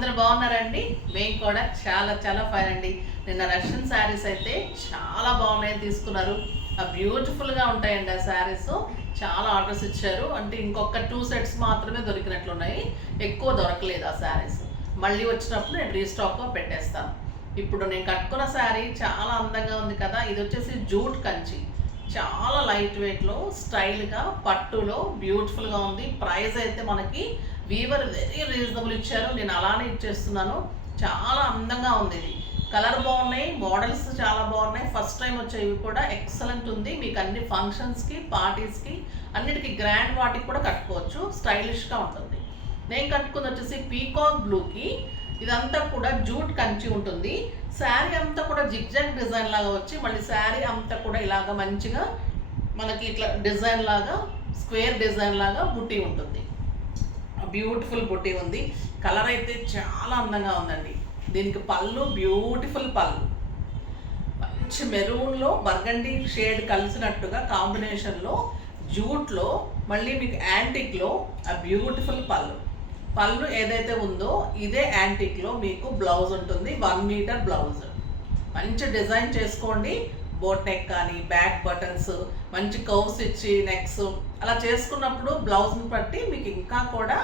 అందరూ బాగున్నారండి. మేము కూడా చాలా చాలా ఫైన్ అండి. నిన్న రష్యన్ శారీస్ అయితే చాలా బాగున్నాయి, తీసుకున్నారు. బ్యూటిఫుల్గా ఉంటాయండి ఆ శారీస్. చాలా ఆర్డర్స్ ఇచ్చారు. అంటే ఇంకొక 2 సెట్స్ మాత్రమే దొరికినట్లున్నాయి, ఎక్కువ దొరకలేదు ఆ శారీస్. మళ్ళీ వచ్చినప్పుడు నేను రీస్టాక్గా పెట్టేస్తాను. ఇప్పుడు నేను కట్టుకున్న శారీ చాలా అందంగా ఉంది కదా. ఇది వచ్చేసి జూట్ కంచి, చాలా లైట్ వెయిట్లో స్టైల్గా పట్టులో బ్యూటిఫుల్గా ఉంది. ప్రైస్ అయితే మనకి వీవర్ వెరీ రీజనబుల్ ఇచ్చారు. నేను అలానే ఇచ్చేస్తున్నాను. చాలా అందంగా ఉంది. ఇది కలర్ బాగున్నాయి, మోడల్స్ చాలా బాగున్నాయి. ఫస్ట్ టైం వచ్చేవి కూడా ఎక్సలెంట్ ఉంది. మీకు అన్ని ఫంక్షన్స్కి, పార్టీస్కి, అన్నిటికీ గ్రాండ్ వాటికి కూడా కట్టుకోవచ్చు. స్టైలిష్గా ఉంటుంది. నేను కట్టుకుంది వచ్చేసి పీకాక్ బ్లూకి. ఇదంతా కూడా జూట్ కంచి ఉంటుంది. శారీ అంతా కూడా జిగ్జాగ్ డిజైన్ లాగా వచ్చి, మళ్ళీ శారీ అంతా కూడా ఇలాగ మంచిగా మనకి ఇట్లా డిజైన్ లాగా, స్క్వేర్ డిజైన్ లాగా బుట్టి ఉంటుంది. బ్యూటిఫుల్ బుట్టి ఉంది. కలర్ అయితే చాలా అందంగా ఉందండి. దీనికి పళ్ళు బ్యూటిఫుల్ పళ్ళు, మంచి మెరూన్లో బర్గండీ షేడ్ కలిసినట్టుగా కాంబినేషన్లో జూట్లో, మళ్ళీ మీకు యాంటిక్లో ఆ బ్యూటిఫుల్ పళ్ళు ఏదైతే ఉందో ఇదే యాంటిక్లో మీకు బ్లౌజ్ ఉంటుంది. 1 మీటర్ బ్లౌజ్. మంచి డిజైన్ చేసుకోండి. బోట్ నెక్ కానీ, బ్యాక్ బటన్స్, మంచి కర్వ్స్ ఇచ్చి నెక్స్ అలా చేసుకున్నప్పుడు బ్లౌజ్ని బట్టి మీకు ఇంకా కూడా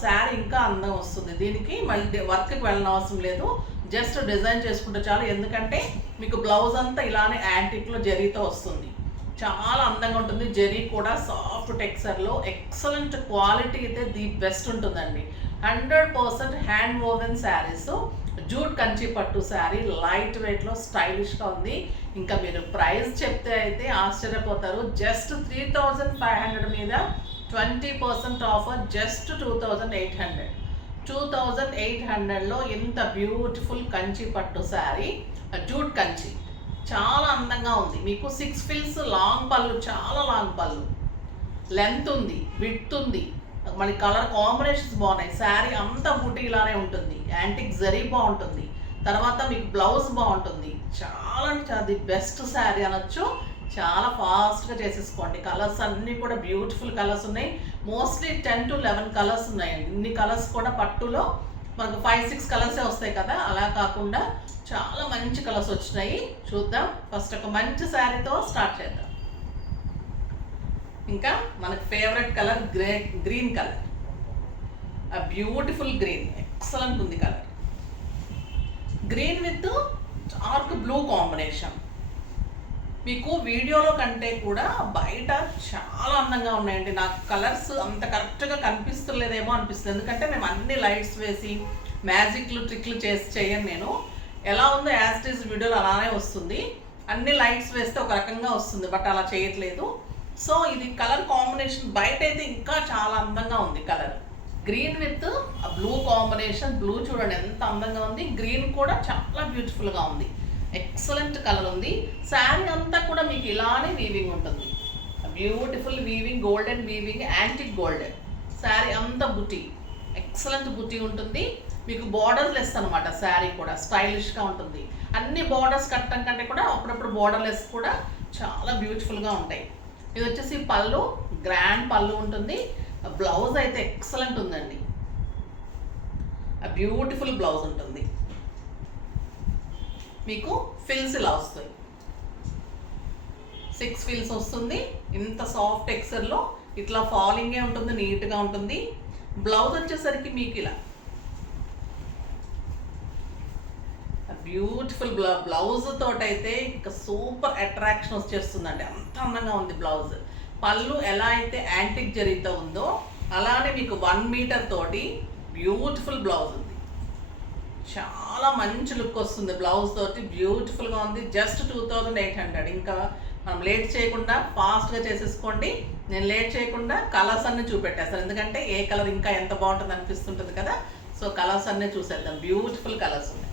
శారీ ఇంకా అందం వస్తుంది. దీనికి మళ్ళీ వర్క్కి వెళ్ళిన అవసరం లేదు, జస్ట్ డిజైన్ చేసుకుంటే చాలు. ఎందుకంటే మీకు బ్లౌజ్ అంతా ఇలానే యాంటిక్లో జరీతో వస్తుంది. చాలా అందంగా ఉంటుంది. జరీ కూడా సాఫ్ట్ టెక్స్చర్లో ఎక్సలెంట్ క్వాలిటీ అయితే ది బెస్ట్ ఉంటుందండి. 100% hand woven saris, jute Kanchi పట్టు శారీ, లైట్ వెయిట్లో స్టైలిష్గా ఉంది. ఇంకా మీరు ప్రైస్ చెప్తే అయితే ఆశ్చర్యపోతారు. జస్ట్ 3500 మీద 20% ఆఫర్, జస్ట్ 2800. 2800లో ఇంత బ్యూటిఫుల్ కంచి పట్టు శారీ, జూట్ కంచి, చాలా అందంగా ఉంది. మీకు 6 ఫిల్స్ లాంగ్ పళ్ళు, చాలా లాంగ్ పళ్ళు, లెంత్ ఉంది, విడ్త్ ఉంది, మన కలర్ కాంబినేషన్స్ బాగున్నాయి. శారీ అంతా బూటీ ఇలానే ఉంటుంది. యాంటిక్ జరీ బాగుంటుంది. తర్వాత మీకు బ్లౌజ్ బాగుంటుంది. చాలా అంటే చాలా ది బెస్ట్ శారీ అనొచ్చు. చాలా ఫాస్ట్గా చేసేసుకోండి. కలర్స్ అన్నీ కూడా బ్యూటిఫుల్ కలర్స్ ఉన్నాయి. మోస్ట్లీ 10 to 11 కలర్స్ ఉన్నాయండి. ఇన్ని కలర్స్ కూడా పట్టులో మనకు 5-6 కలర్సే వస్తాయి కదా, అలా కాకుండా చాలా మంచి కలర్స్ వచ్చినాయి. చూద్దాం. ఫస్ట్ ఒక మంచి శారీతో స్టార్ట్ చేద్దాం. ఇంకా మనకు ఫేవరెట్ కలర్ గ్రీన్ కలర్, ఆ బ్యూటిఫుల్ గ్రీన్, ఎక్సలెంట్ ఉంది colour. Green with dark blue combination. మీకు వీడియోలో కంటే కూడా బయట చాలా అందంగా ఉన్నాయండి. నాకు కలర్స్ అంత కరెక్ట్గా కనిపిస్తలేదేమో అనిపిస్తుంది. ఎందుకంటే మేము అన్ని లైట్స్ వేసి మ్యాజిక్లు ట్రిక్లు చేసి చేయను నేను. ఎలా ఉందో యాజ్ ఇట్ ఈజ్ వీడియోలో అలానే వస్తుంది. అన్ని లైట్స్ వేస్తే ఒక రకంగా వస్తుంది, బట్ అలా చేయట్లేదు. సో ఇది కలర్ కాంబినేషన్ బయట అయితే ఇంకా చాలా అందంగా ఉంది. Colour green with blue combination. Blue చూడండి ఎంత అందంగా ఉంది. గ్రీన్ కూడా చాలా బ్యూటిఫుల్గా ఉంది. ఎక్సలెంట్ కలర్ ఉంది. శారీ అంతా కూడా మీకు ఇలానే వీవింగ్ ఉంటుంది. Beautiful weaving, golden weaving, antique golden. Sari అంతా బుటీ, ఎక్సలెంట్ బుటీ ఉంటుంది. మీకు బార్డర్ లెస్ అనమాట. శారీ కూడా స్టైలిష్గా ఉంటుంది. అన్ని బార్డర్స్ కట్టడం కంటే కూడా అప్పుడప్పుడు బార్డర్ లెస్ కూడా చాలా బ్యూటిఫుల్గా ఉంటాయి. ఇది వచ్చేసి పళ్ళు, గ్రాండ్ పళ్ళు ఉంటుంది. బ్లౌజ్ అయితే ఎక్సలెంట్ ఉందండి. బ్యూటిఫుల్ బ్లౌజ్ ఉంటుంది. మీకు ఫిల్స్ ఇలా వస్తాయి. 6 ఫిల్స్ వస్తుంది. ఇంత సాఫ్ట్ టెక్స్చర్లో ఇట్లా ఫాలింగే ఉంటుంది, నీట్గా ఉంటుంది. బ్లౌజ్ వచ్చేసరికి మీకు ఇలా బ్యూటిఫుల్ బ్లౌజ్ తోటైతే ఇంకా సూపర్ అట్రాక్షన్ వచ్చేస్తుందండి. అంత అందంగా ఉంది బ్లౌజ్. పళ్ళు ఎలా అయితే యాంటిక్ జరీతో ఉందో అలానే మీకు 1 మీటర్ తోటి బ్యూటిఫుల్ బ్లౌజ్ ఉంది. చాలా మంచి లుక్ వస్తుంది బ్లౌజ్ తోటి. బ్యూటిఫుల్గా ఉంది. జస్ట్ 2800. ఇంకా మనం లేట్ చేయకుండా ఫాస్ట్గా చేసేసుకోండి. నేను లేట్ చేయకుండా కలర్స్ అన్నీ చూపెట్టేస్తాను. ఎందుకంటే ఏ కలర్ ఇంకా ఎంత బాగుంటుంది అనిపిస్తుంటుంది కదా. సో కలర్స్ అన్నీ చూసేద్దాం. బ్యూటిఫుల్ కలర్స్ ఉన్నాయి.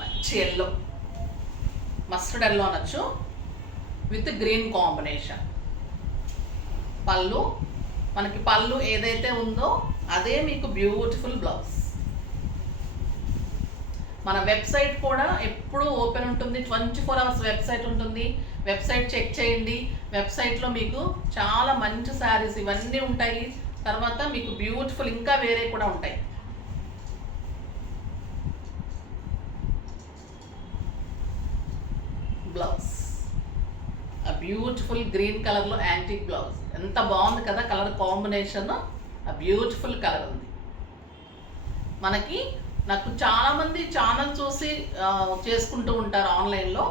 మంచి ఎల్లో, మస్టర్డ్ ఎల్లో అనొచ్చు, విత్ గ్రీన్ కాంబినేషన్. పళ్ళు మనకి పళ్ళు ఏదైతే ఉందో అదే మీకు బ్యూటిఫుల్ బ్లౌజ్. మన వెబ్సైట్ కూడా ఎప్పుడూ ఓపెన్ ఉంటుంది. 24 hours వెబ్సైట్ ఉంటుంది. వెబ్సైట్ చెక్ చేయండి. వెబ్సైట్లో మీకు చాలా మంచి శారీస్ ఇవన్నీ ఉంటాయి. తర్వాత మీకు బ్యూటిఫుల్ ఇంకా వేరే కూడా ఉంటాయి. బ్లౌజ్ ఆ బ్యూటిఫుల్ గ్రీన్ కలర్లో యాంటిక్ బ్లౌజ్, ఎంత బాగుంది కదా కలర్ కాంబినేషన్. ఆ బ్యూటిఫుల్ కలర్ ఉంది. మనకి నాకు చాలామంది ఛానల్ చూసి చేసుకుంటూ ఉంటారు ఆన్లైన్లో.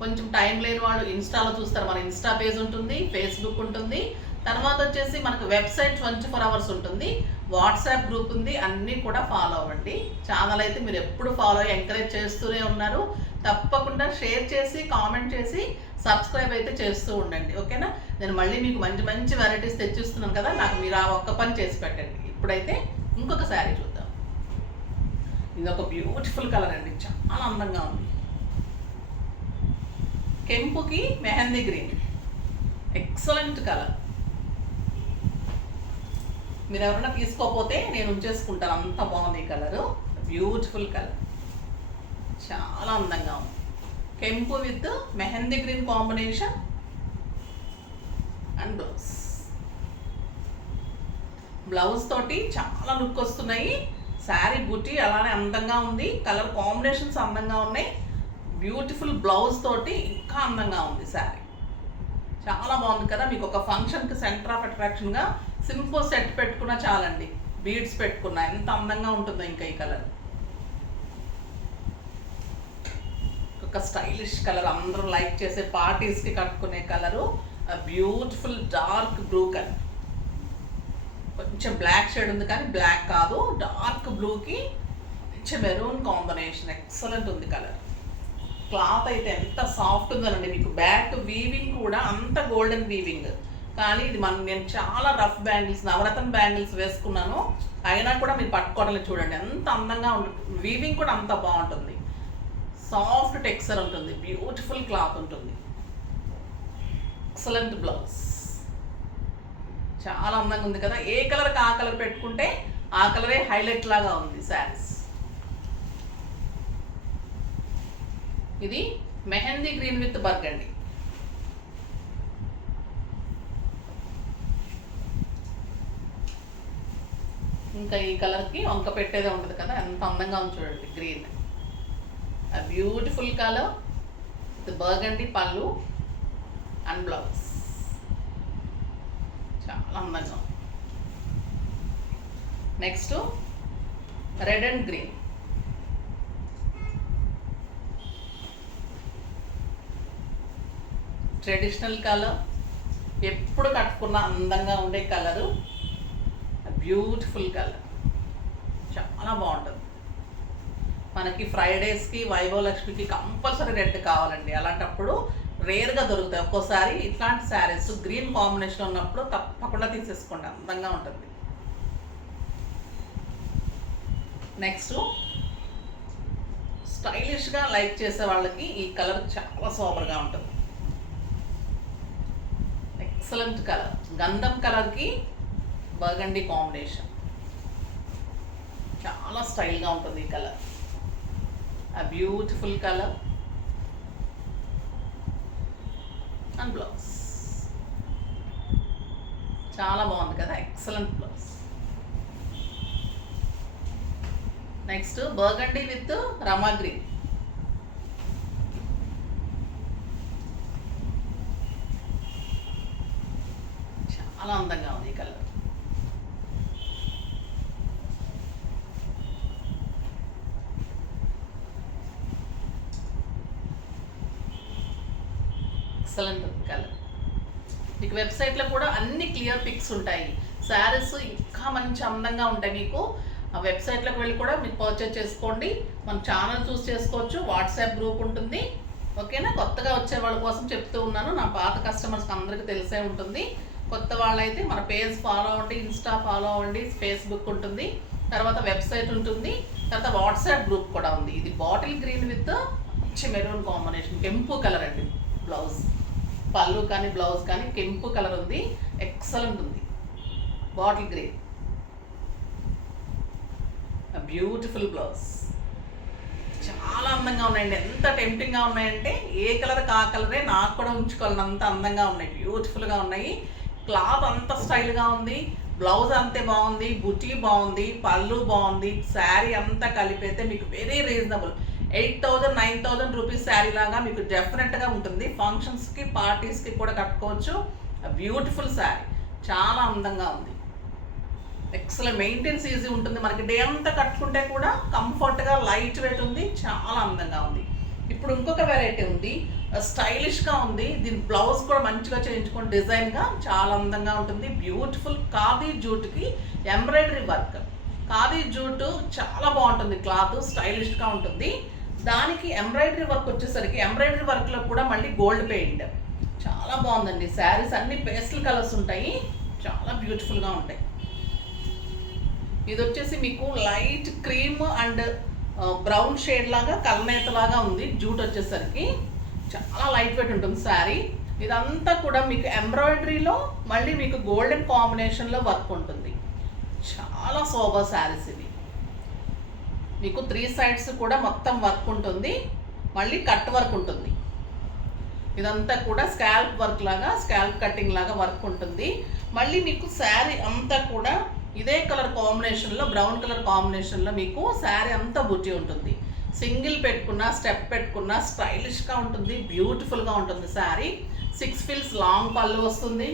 కొంచెం టైం లేని వాళ్ళు ఇన్స్టాలో చూస్తారు. మన ఇన్స్టా పేజ్ ఉంటుంది, ఫేస్బుక్ ఉంటుంది, తర్వాత వచ్చేసి మనకు వెబ్సైట్ 24 hours ఉంటుంది, వాట్సాప్ గ్రూప్ ఉంది. అన్నీ కూడా ఫాలో అవ్వండి. ఛానల్ అయితే మీరు ఎప్పుడు ఫాలో అయ్యి ఎంకరేజ్ చేస్తూనే ఉన్నారు. తప్పకుండా షేర్ చేసి కామెంట్ చేసి సబ్స్క్రైబ్ అయితే చేస్తూ ఉండండి. ఓకేనా? నేను మళ్ళీ మీకు మంచి మంచి వెరైటీస్ తెచ్చిస్తున్నాను కదా, నాకు మీరు ఆ ఒక్క పని చేసి పెట్టండి. ఇప్పుడైతే ఇంకొక శారీ చూద్దాం. ఇది ఒక బ్యూటిఫుల్ కలర్ అండి, చాలా అందంగా ఉంది. కెంపుకి మెహందీ గ్రీన్, ఎక్సలెంట్ కలర్. మీరు ఎవరైనా తీసుకోకపోతే నేను ఉంచేసుకుంటాను, అంత బాగుంది ఈ కలరు. బ్యూటిఫుల్ కలర్, చాలా అందంగా ఉంది. కెంపు with mehndi green combination and blouse. Blouse తోటి చాలా లుక్ వస్తున్నాయి. శారీ బుటీ అలానే అందంగా ఉంది. కలర్ కాంబినేషన్స్ అందంగా ఉన్నాయి. బ్యూటిఫుల్ బ్లౌజ్ తోటి ఇంకా అందంగా ఉంది శారీ. చాలా బాగుంది కదా. మీకు ఒక ఫంక్షన్కి సెంటర్ ఆఫ్ అట్రాక్షన్గా సింపుల్ సెట్ పెట్టుకున్నా చాలండి, బీడ్స్ పెట్టుకున్నా ఎంత అందంగా ఉంటుందో ఇంకా ఈ కలర్. ఒక స్టైలిష్ కలర్, అందరూ లైక్ చేసే పార్టీస్కి కట్టుకునే colour. Beautiful dark blue colour, కొంచెం బ్లాక్ షేడ్ ఉంది కానీ బ్లాక్ కాదు, డార్క్ బ్లూకి కొంచెం మెరూన్ కాంబినేషన్, ఎక్సలెంట్ ఉంది కలర్. క్లాత్ అయితే ఎంత సాఫ్ట్ ఉందనండి. మీకు బ్యాక్ వీవింగ్ కూడా అంత గోల్డెన్ వీవింగ్, కానీ ఇది నేను చాలా రఫ్ బ్యాంగిల్స్, నవరత్న బ్యాంగిల్స్ వేసుకున్నాను, అయినా కూడా మీరు పట్టుకోవడానికి చూడండి ఎంత అందంగా ఉంటుంది. వీవింగ్ కూడా అంత బాగుంటుంది. సాఫ్ట్ టెక్స్చర్ ఉంటుంది, బ్యూటిఫుల్ క్లాత్ ఉంటుంది. ఎక్సలెంట్ బ్లౌజ్, చాలా అందంగా ఉంది కదా. ఏ కలర్కి ఆ కలర్ పెట్టుకుంటే ఆ కలరే హైలైట్ లాగా ఉంది శారీస్. ఇది మెహందీ గ్రీన్ విత్ బర్గండి. ఇంకా ఈ కలర్కి వంక పెట్టేదే ఉంటుంది కదా, ఎంత అందంగా ఉంది చూడండి. Green, a beautiful color, the burgundy pallu and blouse, చాలా అందంగా. Next red and green, traditional colour, ఎప్పుడు కట్టుకున్న అందంగా ఉండే కలరు. బ్యూటిఫుల్ కలర్, చాలా బాగుంటుంది. మనకి ఫ్రైడేస్కి, వైభవ లక్ష్మికి కంపల్సరీ రెడ్ కావాలండి. అలాంటప్పుడు రేర్గా దొరుకుతాయి. ఒక్కోసారి ఇట్లాంటి శారీస్ గ్రీన్ కాంబినేషన్ ఉన్నప్పుడు తప్పకుండా తీసేసుకోండి, అందంగా ఉంటుంది. నెక్స్ట్ స్టైలిష్గా లైక్ చేసే వాళ్ళకి ఈ కలర్ చాలా సూపర్గా ఉంటుంది. ఎక్సలెంట్ కలర్, గంధం కలర్కి బర్గండి కాంబినేషన్, చాలా స్టైల్గా ఉంటుంది ఈ colour. A beautiful color and blouse, చాలా బాగుంది కదా, excellent blouse. Next burgundy with Rama green, చాలా అందంగా ఉంది ఈ కలర్. Excellent colour. మీకు వెబ్సైట్లో కూడా అన్ని క్లియర్ పిక్స్ ఉంటాయి. శారీస్ ఇంకా మంచి అందంగా ఉంటాయి. మీకు ఆ వెబ్సైట్లోకి వెళ్ళి కూడా మీరు పర్చేజ్ చేసుకోండి. మన ఛానల్ చూస్ చేసుకోవచ్చు, వాట్సాప్ గ్రూప్ ఉంటుంది. ఓకేనా? కొత్తగా వచ్చే వాళ్ళ కోసం చెప్తూ ఉన్నాను, నా పాత కస్టమర్స్కి అందరికీ తెలిసే ఉంటుంది. కొత్త వాళ్ళైతే మన పేజ్ ఫాలో అవ్వండి, ఇన్స్టా ఫాలో అవ్వండి, ఫేస్బుక్ ఉంటుంది, తర్వాత వెబ్సైట్ ఉంటుంది, తర్వాత వాట్సాప్ గ్రూప్ కూడా ఉంది. ఇది బాటిల్ గ్రీన్ విత్ మంచి మెరూన్ కాంబినేషన్, కెంపు కలర్ అండి. బ్లౌజ్ పళ్ళు కానీ బ్లౌజ్ కానీ కెంపు కలర్ ఉంది, ఎక్సలెంట్ ఉంది. బాటిల్ గ్రీన్, బ్యూటిఫుల్ బ్లౌజ్, చాలా అందంగా ఉన్నాయండి. ఎంత టెంప్టింగ్గా ఉన్నాయంటే ఏ కలర్ ఆ కలరే నాకు కూడా ఉంచుకోవాలని అంత అందంగా ఉన్నాయి, బ్యూటిఫుల్గా ఉన్నాయి. క్లాత్ అంత స్టైల్గా ఉంది. బ్లౌజ్ అంతే బాగుంది, బుటీ బాగుంది, పళ్ళు బాగుంది, శారీ అంతా కలిపైతే మీకు వెరీ రీజనబుల్ 8,000 9,000 రూపీస్ శారీ లాగా మీకు డెఫినెట్గా ఉంటుంది. ఫంక్షన్స్కి పార్టీస్కి కూడా కట్టుకోవచ్చు. బ్యూటిఫుల్ శారీ, చాలా అందంగా ఉంది. ఎక్సలెంట్, మెయింటెన్స్ ఈజీ ఉంటుంది. మనకి డే అంతా కట్టుకుంటే కూడా కంఫర్ట్గా లైట్ వెయిట్ ఉంది, చాలా అందంగా ఉంది. ఇప్పుడు ఇంకొక వెరైటీ ఉంది, స్టైలిష్గా ఉంది. దీని బ్లౌజ్ కూడా మంచిగా చేయించుకోండి, డిజైన్గా చాలా అందంగా ఉంటుంది. బ్యూటిఫుల్ ఖాదీ జూట్కి ఎంబ్రాయిడరీ వర్క్. ఖాదీ జూట్ చాలా బాగుంటుంది, క్లాత్ స్టైలిష్గా ఉంటుంది. దానికి ఎంబ్రాయిడరీ వర్క్ వచ్చేసరికి ఎంబ్రాయిడరీ వర్క్లో కూడా మళ్ళీ గోల్డ్ పెయింట్. చాలా బాగుందండి. శారీస్ అన్ని పేస్టల్ కలర్స్ ఉంటాయి, చాలా బ్యూటిఫుల్గా ఉంటాయి. ఇది వచ్చేసి మీకు light cream and brown shade లాగా కల్నేత లాగా ఉంది. జూట్ వచ్చేసరికి చాలా లైట్ వెయిట్ ఉంటుంది శారీ. ఇదంతా కూడా మీకు ఎంబ్రాయిడరీలో మళ్ళీ మీకు గోల్డెన్ కాంబినేషన్లో వర్క్ ఉంటుంది. చాలా సోబర్ శారీస్ ఇవి. మీకు 3 సైడ్స్ కూడా మొత్తం వర్క్ ఉంటుంది, మళ్ళీ కట్ వర్క్ ఉంటుంది. ఇదంతా కూడా స్కాల్ప్ వర్క్ లాగా, స్కాల్ప్ కటింగ్ లాగా వర్క్ ఉంటుంది. మళ్ళీ మీకు శారీ అంతా కూడా ఇదే కలర్ కాంబినేషన్లో, బ్రౌన్ కలర్ కాంబినేషన్లో మీకు శారీ అంతా బుట్టి ఉంటుంది. సింగిల్ పెట్టుకున్నా, స్టెప్ పెట్టుకున్నా స్టైలిష్గా ఉంటుంది, బ్యూటిఫుల్గా ఉంటుంది శారీ. 6 ఫీల్స్ లాంగ్ పళ్ళు వస్తుంది,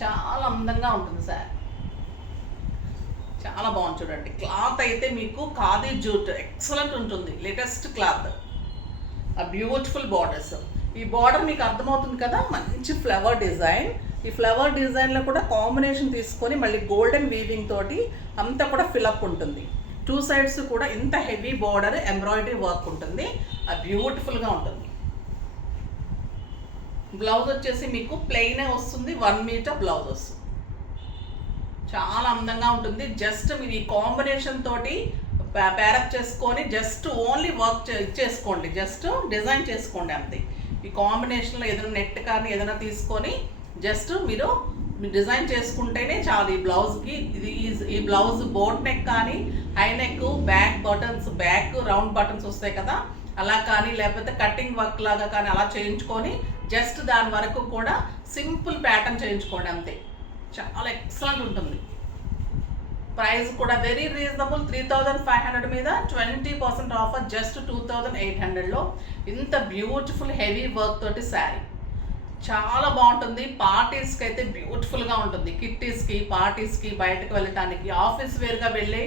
చాలా అందంగా ఉంటుంది శారీ. చాలా బాగుంది చూడండి. క్లాత్ అయితే మీకు ఖాదీ జూట్ ఎక్సలెంట్ ఉంటుంది, లేటెస్ట్ క్లాత్. ఆ బ్యూటిఫుల్ బార్డర్స్. ఈ బార్డర్ మీకు అర్థమవుతుంది కదా, మంచి ఫ్లవర్ డిజైన్. ఈ ఫ్లవర్ డిజైన్లో కూడా కాంబినేషన్ తీసుకొని మళ్ళీ గోల్డెన్ వీవింగ్ తోటి అంతా కూడా ఫిలప్ ఉంటుంది. 2 సైడ్స్ కూడా ఇంత హెవీ బార్డర్ ఎంబ్రాయిడరీ వర్క్ ఉంటుంది, ఆ బ్యూటిఫుల్గా ఉంటుంది. బ్లౌజ్ వచ్చేసి మీకు ప్లెయినే వస్తుంది, 1 మీటర్ బ్లౌజ్ వస్తుంది. చాలా అందంగా ఉంటుంది. జస్ట్ మీరు ఈ కాంబినేషన్ తోటి ప్యారప్ చేసుకొని జస్ట్ ఓన్లీ వర్క్ ఇచ్చేసుకోండి, జస్ట్ డిజైన్ చేసుకోండి అంతే. ఈ కాంబినేషన్లో ఏదైనా నెట్ కానీ ఏదైనా తీసుకొని జస్ట్ మీరు డిజైన్ చేసుకుంటేనే చాలు. ఈ బ్లౌజ్కి ఈ బ్లౌజ్ బోట్ నెక్ కానీ, high neck, back buttons, back round buttons వస్తాయి కదా, అలా కానీ లేకపోతే కటింగ్ వర్క్ లాగా కానీ అలా చేయించుకొని జస్ట్ దాని వరకు కూడా సింపుల్ ప్యాటర్న్ చేయించుకోండి అంతే. చాలా ఎక్సలెంట్ ఉంటుంది. ప్రైస్ కూడా వెరీ రీజనబుల్. 3,500 మీద 20% ఆఫర్, జస్ట్ 2,800లో ఇంత బ్యూటిఫుల్ హెవీ వర్క్ తోటి శారీ చాలా బాగుంటుంది. పార్టీస్కి అయితే బ్యూటిఫుల్గా ఉంటుంది. కిట్టీస్కి, పార్టీస్కి, బయటకు వెళ్ళటానికి, ఆఫీస్ వేర్గా వెళ్ళి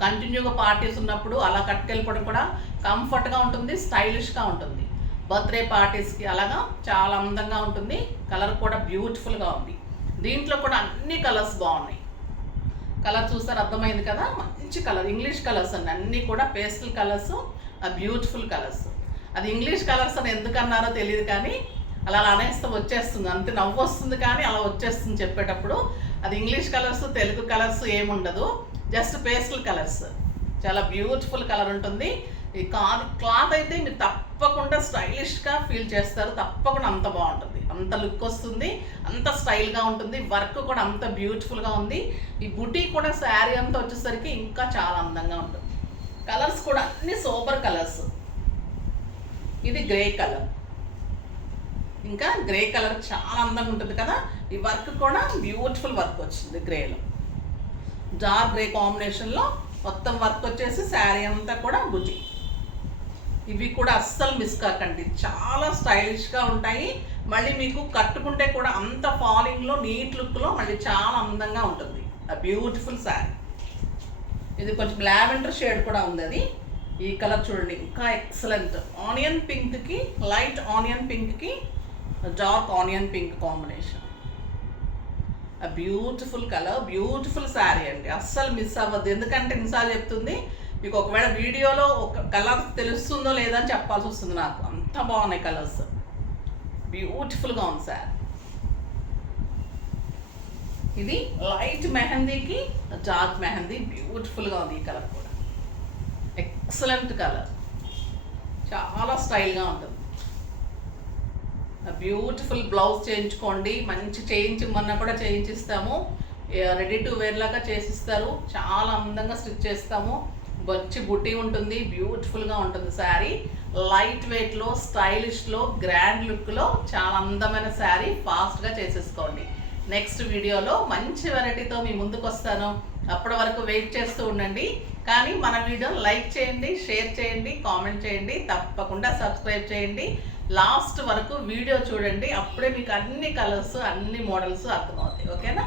కంటిన్యూగా పార్టీస్ ఉన్నప్పుడు అలా కట్టుకెళ్ళిపోవడం కూడా కంఫర్ట్గా ఉంటుంది, స్టైలిష్గా ఉంటుంది. బర్త్డే పార్టీస్కి అలాగా చాలా అందంగా ఉంటుంది. కలర్ కూడా బ్యూటిఫుల్గా ఉంది. దీంట్లో కూడా అన్ని కలర్స్ బాగున్నాయి. కలర్ చూస్తారు, అర్థమైంది కదా, మంచి కలర్, ఇంగ్లీష్ కలర్స్ అండి. అన్నీ కూడా పేస్టల్ కలర్స్, బ్యూటిఫుల్ కలర్స్. అది ఇంగ్లీష్ కలర్స్ అని ఎందుకన్నారో తెలియదు కానీ అలా అనేస్తే వచ్చేస్తుంది, అంతే నవ్వు వస్తుంది కానీ అలా వచ్చేస్తుంది చెప్పేటప్పుడు. అది ఇంగ్లీష్ కలర్స్, తెలుగు కలర్స్ ఏముండదు, జస్ట్ పేస్టల్ కలర్స్. చాలా బ్యూటిఫుల్ కలర్ ఉంటుంది. ఈ క్లాత్ అయితే మీరు తప్పకుండా స్టైలిష్గా ఫీల్ చేస్తారు, తప్పకుండా అంత బాగుంటుంది, అంత లుక్ వస్తుంది, అంత స్టైల్గా ఉంటుంది. వర్క్ కూడా అంత బ్యూటిఫుల్గా ఉంది. ఈ బుటీ కూడా శారీ అంతా వచ్చేసరికి ఇంకా చాలా అందంగా ఉంటుంది. కలర్స్ కూడా అన్ని సూపర్ కలర్స్. ఇది గ్రే కలర్, ఇంకా గ్రే కలర్ చాలా అందంగా ఉంటుంది కదా. ఈ వర్క్ కూడా బ్యూటిఫుల్ వర్క్ వచ్చింది గ్రేలో, డార్క్ గ్రే కాంబినేషన్లో మొత్తం వర్క్ వచ్చేసి శారీ అంతా కూడా బుటీ. ఇవి కూడా అస్సలు మిస్ కాకండి, చాలా స్టైలిష్గా ఉంటాయి. మళ్ళీ మీకు కట్టుకుంటే కూడా అంత ఫాలింగ్లో, నీట్ లుక్లో మళ్ళీ చాలా అందంగా ఉంటుంది. ఆ బ్యూటిఫుల్ శారీ. ఇది కొంచెం లావెండర్ షేడ్ కూడా ఉంది. అది ఈ కలర్ చూడండి, ఇంకా ఎక్సలెంట్. ఆనియన్ పింక్కి, లైట్ ఆనియన్ పింక్కి డార్క్ ఆనియన్ పింక్ కాంబినేషన్. ఆ బ్యూటిఫుల్ కలర్, బ్యూటిఫుల్ శారీ అండి, అస్సలు మిస్ అవ్వద్దు. ఎందుకంటే ఇన్నిసార్లు చెప్తుంది మీకు, ఒకవేళ వీడియోలో ఒక కలర్ తెలుస్తుందో లేదో అని చెప్పాల్సి వస్తుంది నాకు, అంత బాగున్నాయి కలర్స్. బ్యూటిఫుల్గా ఉంది శారీ. ఇది లైట్ మెహందీకి డార్క్ మెహందీ, బ్యూటిఫుల్గా ఉంది ఈ కలర్ కూడా. ఎక్సలెంట్ కలర్, చాలా స్టైల్గా ఉంటుంది. బ్యూటిఫుల్ బ్లౌజ్ చేయించుకోండి, మంచి చేయించమన్నా కూడా చేయించిస్తాము. రెడీ టు వేర్ లాగా చేసిస్తారు, చాలా అందంగా స్టిచ్ చేస్తాము. మంచి బుట్టి ఉంటుంది, బ్యూటిఫుల్గా ఉంటుంది శారీ. లైట్ వెయిట్లో, స్టైలిష్లో, గ్రాండ్ లుక్లో చాలా అందమైన శారీ. ఫాస్ట్గా చేసేసుకోండి. నెక్స్ట్ వీడియోలో మంచి వెరైటీతో మీ ముందుకు వస్తాను. అప్పటి వరకు వెయిట్ చేస్తూ ఉండండి. కానీ మన వీడియో లైక్ చేయండి, షేర్ చేయండి, కామెంట్ చేయండి, తప్పకుండా సబ్స్క్రైబ్ చేయండి. లాస్ట్ వరకు వీడియో చూడండి, అప్పుడే మీకు అన్ని కలర్స్ అన్ని మోడల్స్ అర్థమవుతాయి. ఓకేనా?